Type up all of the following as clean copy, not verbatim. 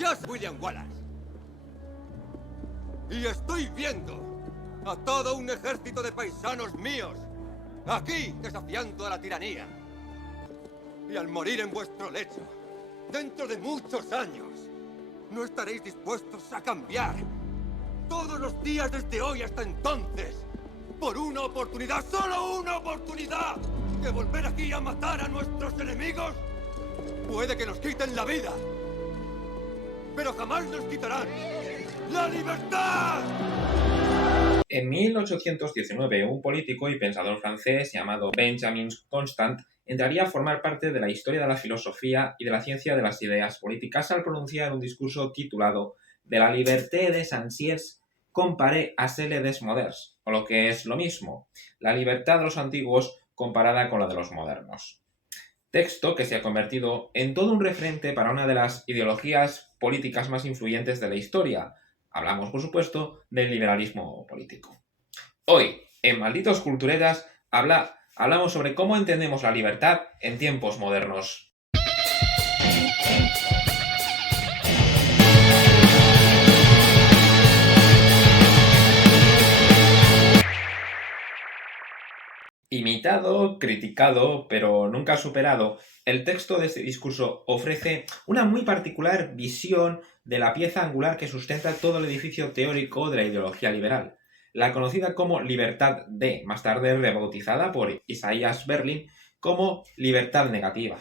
Yo soy William Wallace. Y estoy viendo a todo un ejército de paisanos míos aquí desafiando a la tiranía. Y al morir en vuestro lecho, dentro de muchos años, no estaréis dispuestos a cambiar todos los días desde hoy hasta entonces por una oportunidad, solo una oportunidad, de volver aquí a matar a nuestros enemigos. Puede que nos quiten la vida, pero jamás nos quitarán ¡la libertad! En 1819, un político y pensador francés llamado Benjamin Constant entraría a formar parte de la historia de la filosofía y de la ciencia de las ideas políticas al pronunciar un discurso titulado «De la liberté des anciens comparée à celle des modernes», o lo que es lo mismo, la libertad de los antiguos comparada con la de los modernos. Texto que se ha convertido en todo un referente para una de las ideologías políticas más influyentes de la historia. Hablamos, por supuesto, del liberalismo político. Hoy, en Malditos Culturetas, hablamos sobre cómo entendemos la libertad en tiempos modernos. Imitado, criticado, pero nunca superado, el texto de este discurso ofrece una muy particular visión de la pieza angular que sustenta todo el edificio teórico de la ideología liberal, la conocida como libertad de, más tarde rebautizada por Isaiah Berlin como libertad negativa.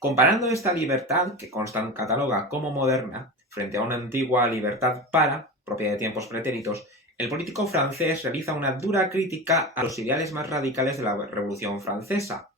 Comparando esta libertad, que Constant cataloga como moderna, frente a una antigua libertad para, propia de tiempos pretéritos, el político francés realiza una dura crítica a los ideales más radicales de la Revolución Francesa,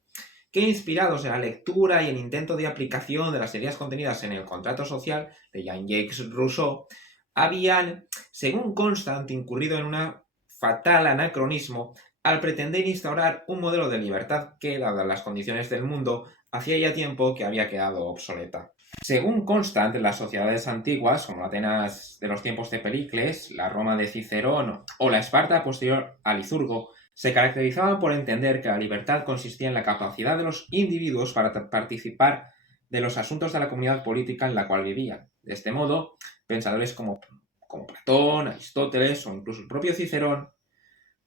que, inspirados en la lectura y el intento de aplicación de las ideas contenidas en el Contrato Social de Jean-Jacques Rousseau, habían, según Constant, incurrido en un fatal anacronismo al pretender instaurar un modelo de libertad que, dadas las condiciones del mundo, hacía ya tiempo que había quedado obsoleta. Según Constant, las sociedades antiguas, como Atenas de los tiempos de Pericles, la Roma de Cicerón o la Esparta posterior a Licurgo, se caracterizaban por entender que la libertad consistía en la capacidad de los individuos para participar de los asuntos de la comunidad política en la cual vivían. De este modo, pensadores como Platón, Aristóteles o incluso el propio Cicerón,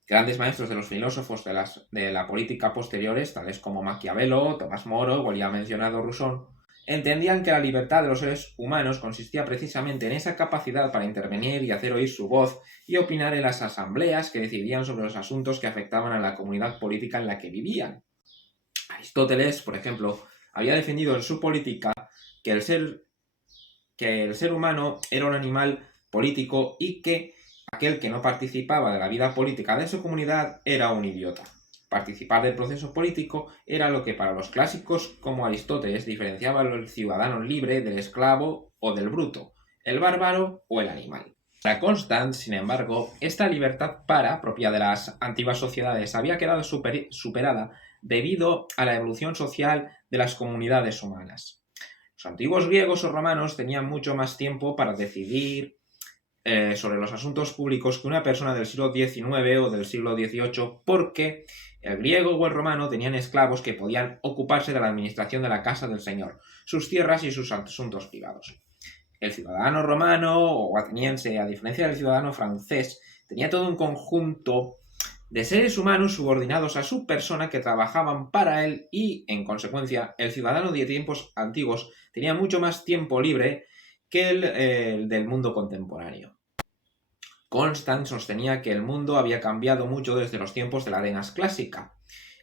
grandes maestros de los filósofos de la política posteriores, tales como Maquiavelo, Tomás Moro o el ya mencionado Rousseau, entendían que la libertad de los seres humanos consistía precisamente en esa capacidad para intervenir y hacer oír su voz y opinar en las asambleas que decidían sobre los asuntos que afectaban a la comunidad política en la que vivían. Aristóteles, por ejemplo, había defendido en su política que el ser humano era un animal político y que aquel que no participaba de la vida política de su comunidad era un idiota. Participar del proceso político era lo que para los clásicos como Aristóteles diferenciaba al ciudadano libre del esclavo o del bruto, el bárbaro o el animal. Para Constant, sin embargo, esta libertad propia de las antiguas sociedades había quedado superada debido a la evolución social de las comunidades humanas. Los antiguos griegos o romanos tenían mucho más tiempo para decidir sobre los asuntos públicos que una persona del siglo XIX o del siglo XVIII, porque el griego o el romano tenían esclavos que podían ocuparse de la administración de la casa del señor, sus tierras y sus asuntos privados. El ciudadano romano o ateniense, a diferencia del ciudadano francés, tenía todo un conjunto de seres humanos subordinados a su persona que trabajaban para él y, en consecuencia, el ciudadano de tiempos antiguos tenía mucho más tiempo libre que el del mundo contemporáneo. Constant sostenía que el mundo había cambiado mucho desde los tiempos de la Atenas clásica.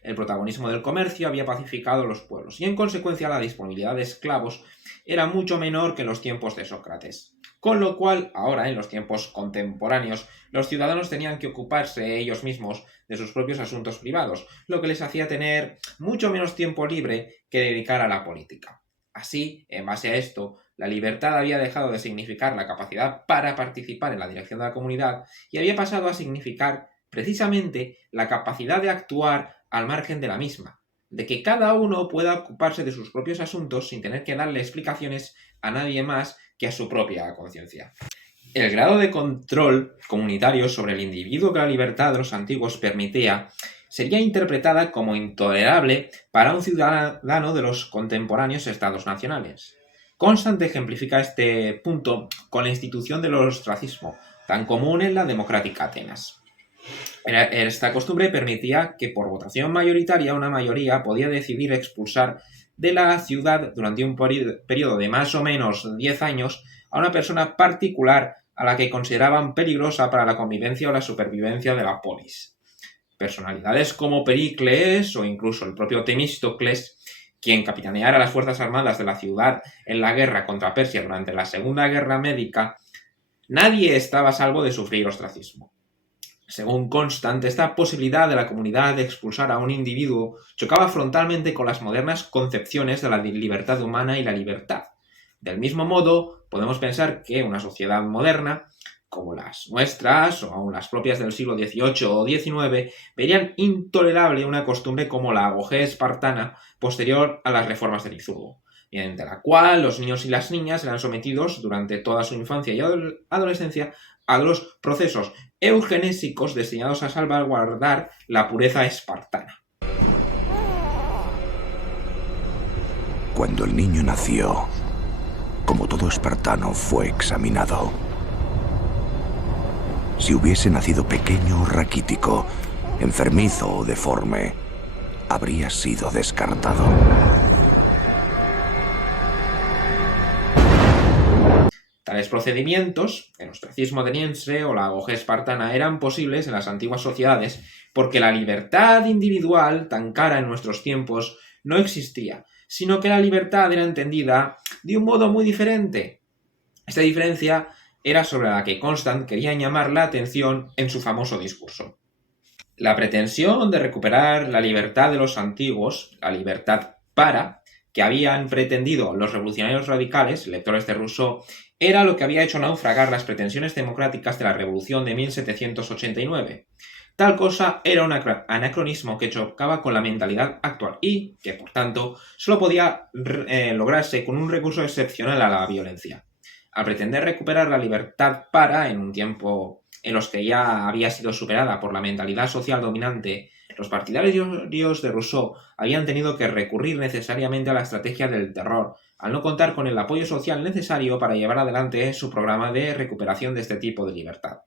El protagonismo del comercio había pacificado los pueblos y, en consecuencia, la disponibilidad de esclavos era mucho menor que en los tiempos de Sócrates. Con lo cual, ahora, en los tiempos contemporáneos, los ciudadanos tenían que ocuparse ellos mismos de sus propios asuntos privados, lo que les hacía tener mucho menos tiempo libre que dedicar a la política. Así, en base a esto, la libertad había dejado de significar la capacidad para participar en la dirección de la comunidad y había pasado a significar precisamente la capacidad de actuar al margen de la misma, de que cada uno pueda ocuparse de sus propios asuntos sin tener que darle explicaciones a nadie más que a su propia conciencia. El grado de control comunitario sobre el individuo que la libertad de los antiguos permitía sería interpretada como intolerable para un ciudadano de los contemporáneos estados nacionales. Constant ejemplifica este punto con la institución del ostracismo, tan común en la democrática Atenas. Esta costumbre permitía que por votación mayoritaria una mayoría podía decidir expulsar de la ciudad durante un periodo de más o menos 10 años a una persona particular a la que consideraban peligrosa para la convivencia o la supervivencia de la polis. Personalidades como Pericles o incluso el propio Temístocles, quien capitaneara las fuerzas armadas de la ciudad en la guerra contra Persia durante la Segunda Guerra Médica, nadie estaba a salvo de sufrir ostracismo. Según Constant, esta posibilidad de la comunidad de expulsar a un individuo chocaba frontalmente con las modernas concepciones de la libertad humana y la libertad. Del mismo modo, podemos pensar que una sociedad moderna, como las nuestras o aún las propias del siglo XVIII o XIX, verían intolerable una costumbre como la agogé espartana posterior a las reformas de Licurgo, mediante la cual los niños y las niñas eran sometidos durante toda su infancia y adolescencia a los procesos eugenésicos destinados a salvaguardar la pureza espartana. Cuando el niño nació, como todo espartano, fue examinado. Si hubiese nacido pequeño o raquítico, enfermizo o deforme, habría sido descartado. Tales procedimientos, el ostracismo ateniense o la agogé espartana, eran posibles en las antiguas sociedades porque la libertad individual, tan cara en nuestros tiempos, no existía, sino que la libertad era entendida de un modo muy diferente. Esta diferencia era sobre la que Constant quería llamar la atención en su famoso discurso. La pretensión de recuperar la libertad de los antiguos, la libertad para, que habían pretendido los revolucionarios radicales, lectores de Rousseau, era lo que había hecho naufragar las pretensiones democráticas de la Revolución de 1789. Tal cosa era un anacronismo que chocaba con la mentalidad actual y que, por tanto, solo podía lograrse con un recurso excepcional a la violencia. Al pretender recuperar la libertad para, en un tiempo en los que ya había sido superada por la mentalidad social dominante, los partidarios de Rousseau habían tenido que recurrir necesariamente a la estrategia del terror, al no contar con el apoyo social necesario para llevar adelante su programa de recuperación de este tipo de libertad.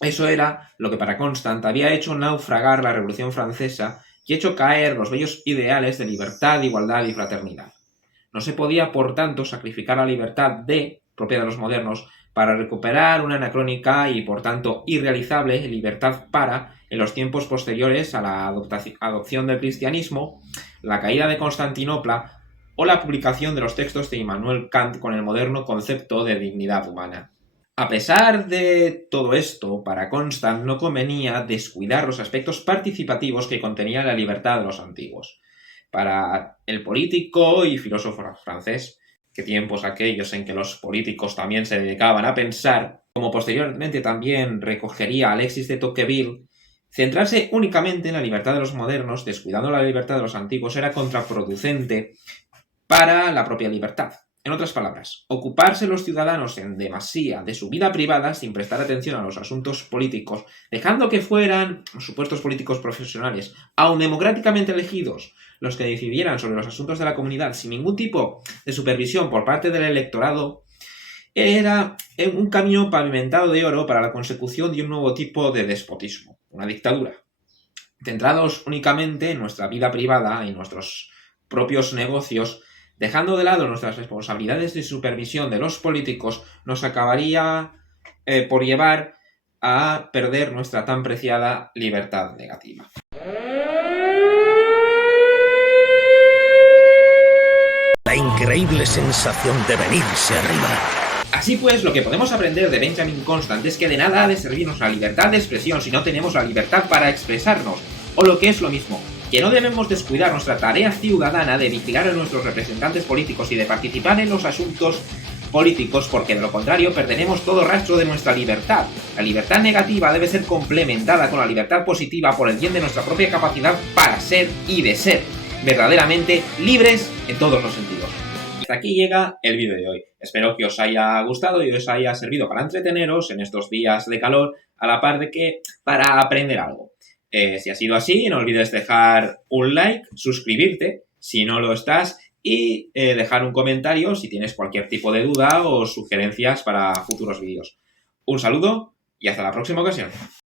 Eso era lo que para Constant había hecho naufragar la Revolución Francesa y hecho caer los bellos ideales de libertad, igualdad y fraternidad. No se podía, por tanto, sacrificar la libertad propia de los modernos, para recuperar una anacrónica y, por tanto, irrealizable libertad para, en los tiempos posteriores a la adopción del cristianismo, la caída de Constantinopla o la publicación de los textos de Immanuel Kant con el moderno concepto de dignidad humana. A pesar de todo esto, para Constant no convenía descuidar los aspectos participativos que contenía la libertad de los antiguos. Para el político y filósofo francés, qué tiempos aquellos en que los políticos también se dedicaban a pensar, como posteriormente también recogería Alexis de Tocqueville, centrarse únicamente en la libertad de los modernos, descuidando la libertad de los antiguos, era contraproducente para la propia libertad. En otras palabras, ocuparse los ciudadanos en demasía de su vida privada sin prestar atención a los asuntos políticos, dejando que fueran los supuestos políticos profesionales, aun democráticamente elegidos, los que decidieran sobre los asuntos de la comunidad sin ningún tipo de supervisión por parte del electorado, era un camino pavimentado de oro para la consecución de un nuevo tipo de despotismo, una dictadura. Centrados únicamente en nuestra vida privada y nuestros propios negocios, dejando de lado nuestras responsabilidades de supervisión de los políticos, nos acabaría por llevar a perder nuestra tan preciada libertad negativa. La increíble sensación de venirse arriba. Así pues, lo que podemos aprender de Benjamin Constant es que de nada ha de servirnos la libertad de expresión si no tenemos la libertad para expresarnos, o lo que es lo mismo, que no debemos descuidar nuestra tarea ciudadana de vigilar a nuestros representantes políticos y de participar en los asuntos políticos, porque de lo contrario perderemos todo rastro de nuestra libertad. La libertad negativa debe ser complementada con la libertad positiva por el bien de nuestra propia capacidad para ser y de ser verdaderamente libres en todos los sentidos. Hasta aquí llega el vídeo de hoy. Espero que os haya gustado y os haya servido para entreteneros en estos días de calor, a la par de que para aprender algo. Si ha sido así, no olvides dejar un like, suscribirte si no lo estás y dejar un comentario si tienes cualquier tipo de duda o sugerencias para futuros vídeos. Un saludo y hasta la próxima ocasión.